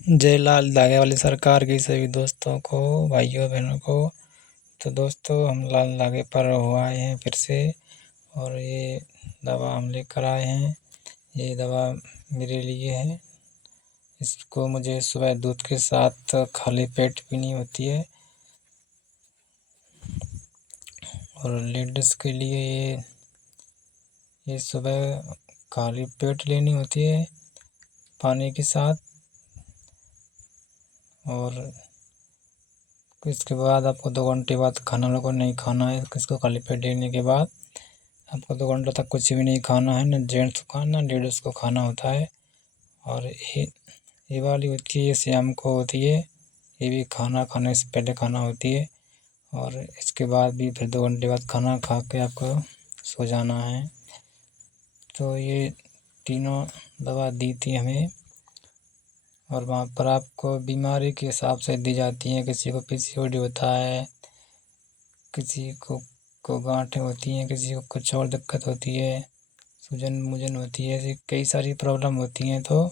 जय लाल धागे वाली सरकार की सभी दोस्तों को, भाइयों बहनों को। तो दोस्तों, हम लाल धागे पर हो आए हैं फिर से। और ये दवा हम लेकर आए हैं। ये दवा मेरे लिए है। इसको मुझे सुबह दूध के साथ खाली पेट पीनी होती है। और लेडीज़ के लिए ये सुबह खाली पेट लेनी होती है पानी के साथ। और इसके बाद आपको 2 घंटे बाद खाना लोगों नहीं खाना है। इसको खाली पेट लेने के बाद आपको 2 घंटे तक कुछ भी नहीं खाना है, न जेंट्स को खाना, लेडीज़ को खाना होता है। और ये वाली होती है, ये शाम को होती है। ये भी खाना खाने से पहले खाना होती है। और इसके बाद भी फिर 2 घंटे बाद खाना खा के आपको सो जाना है। तो ये तीनों दवा दी थी हमें। और वहाँ पर आपको बीमारी के हिसाब से दी जाती हैं। किसी को पीसीओडी होता है, किसी को गांठें होती हैं, किसी को कुछ और दिक्कत होती है, सूजन मूजन होती है, ऐसी कई सारी प्रॉब्लम होती हैं। तो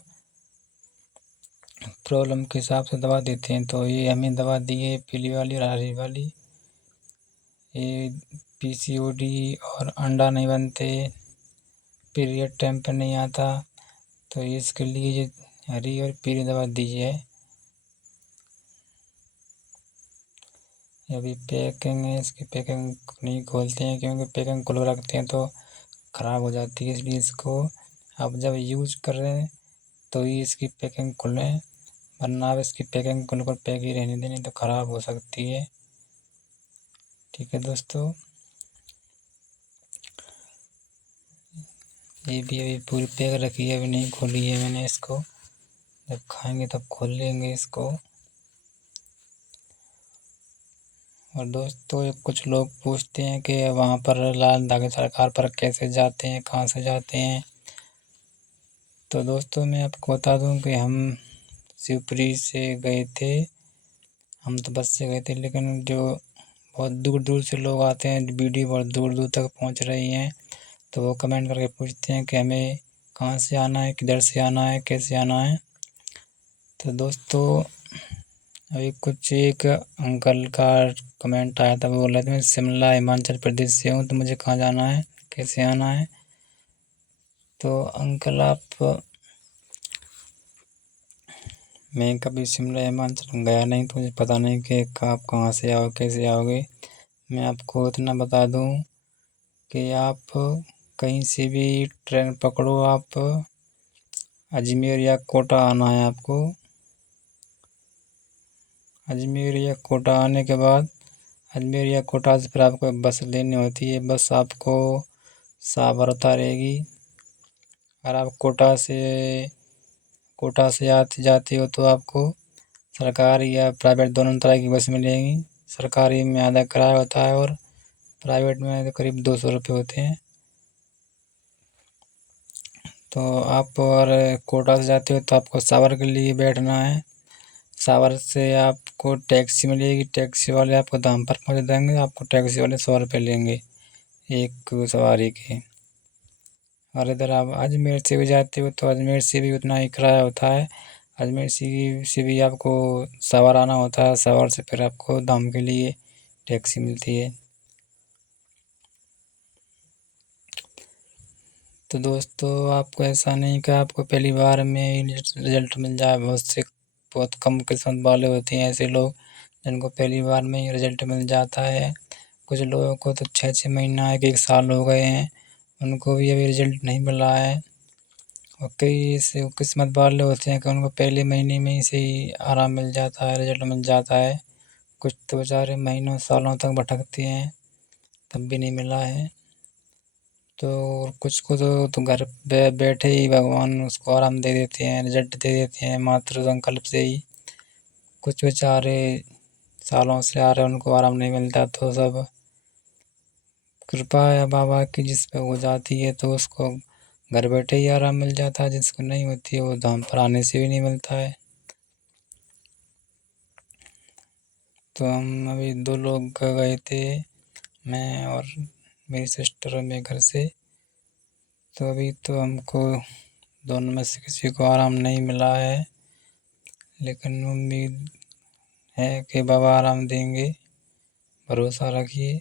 प्रॉब्लम के हिसाब से दवा देते हैं। तो ये हमें दवा दी है पीली वाली और हरी वाली। ये पीसीओडी और अंडा नहीं बनते, पीरियड टाइम पर नहीं आता, तो इसके लिए ये हरी और पीली दवा दी है। अभी पैकिंग है, इसकी पैकिंग नहीं खोलते हैं क्योंकि पैकिंग खुला रखते हैं तो ख़राब हो जाती है। इसलिए इसको आप जब यूज कर रहे हैं तो ही इसकी पैकिंग खोलें, वरना आप इसकी पैकिंग खुल कर पैक ही रहने दें, नहीं तो ख़राब हो सकती है। ठीक है दोस्तों, ये भी अभी पूरी पैक रखी है, अभी नहीं खोली है मैंने इसको। जब खाएंगे तब खोल लेंगे इसको। और दोस्तों, कुछ लोग पूछते हैं कि वहाँ पर लाल धागे सरकार पर कैसे जाते हैं, कहाँ से जाते हैं। तो दोस्तों, मैं आपको बता दूं कि हम शिवपुरी से गए थे। हम तो बस से गए थे, लेकिन जो बहुत दूर दूर से लोग आते हैं, वीडियो बहुत दूर दूर तक पहुंच रही हैं, तो वो कमेंट करके पूछते हैं कि हमें कहाँ से आना है, किधर से आना है, कैसे आना है। तो दोस्तों, अभी कुछ एक अंकल का कमेंट आया था, वो बोल रहे थे मैं शिमला हिमाचल प्रदेश से हूँ, तो मुझे कहाँ जाना है, कैसे आना है। तो अंकल, मैं कभी शिमला हिमाचल गया नहीं, तो मुझे पता नहीं कि आप कहाँ से आओगे, कैसे आओगे। मैं आपको इतना बता दूं कि आप कहीं से भी ट्रेन पकड़ो, आप अजमेर या कोटा आना है आपको। अजमेर या कोटा आने के बाद अजमेर या कोटा से फिर आपको बस लेनी होती है। बस आपको सावर उतारेगी। अगर आप कोटा से आते जाते हो तो आपको सरकारी या प्राइवेट दोनों तरह की बस मिलेगी। सरकारी में आधा किराया होता है और प्राइवेट में तो करीब 200 रुपये होते हैं। तो आप अगर कोटा से जाते हो तो आपको सावर के लिए बैठना है। सावर से आपको टैक्सी मिलेगी, टैक्सी वाले आपको धाम पर पहुंचा देंगे। आपको टैक्सी वाले 100 रुपये लेंगे एक सवारी के। और इधर आप अजमेर से भी जाते हो तो अजमेर से भी उतना ही किराया होता है। अजमेर से भी आपको सावर आना होता है। सावर से फिर आपको धाम के लिए टैक्सी मिलती है। तो दोस्तों, आपको ऐसा नहीं कि आपको पहली बार में ही रिजल्ट मिल जाए। बहुत कम किस्मत वाले होते हैं ऐसे लोग जिनको पहली बार में ही रिजल्ट मिल जाता है। कुछ लोगों को तो 6-6 महीना, 1-1 साल हो गए हैं, उनको भी अभी रिजल्ट नहीं मिला है। और कई ऐसे किस्मत वाले होते हैं कि उनको पहले महीने में ही से ही आराम मिल जाता है, रिजल्ट मिल जाता है। कुछ तो बेचारे महीनों सालों तक भटकते हैं, तब भी नहीं मिला है। तो कुछ को तो घर पे बैठे ही भगवान उसको आराम दे देते हैं, रिजल्ट दे देते हैं मात्र संकल्प से ही। कुछ बेचारे सालों से आ रहे हैं, उनको आराम नहीं मिलता। तो सब कृपा है बाबा की, जिस पे हो जाती है तो उसको घर बैठे ही आराम मिल जाता है। जिसको नहीं होती है वो धाम पर आने से भी नहीं मिलता है। तो हम अभी 2 लोग गए थे, मैं और मेरी सिस्टर और मेरे घर से। तो अभी तो हमको दोनों में से किसी को आराम नहीं मिला है। लेकिन उम्मीद है कि बाबा आराम देंगे, भरोसा रखिए।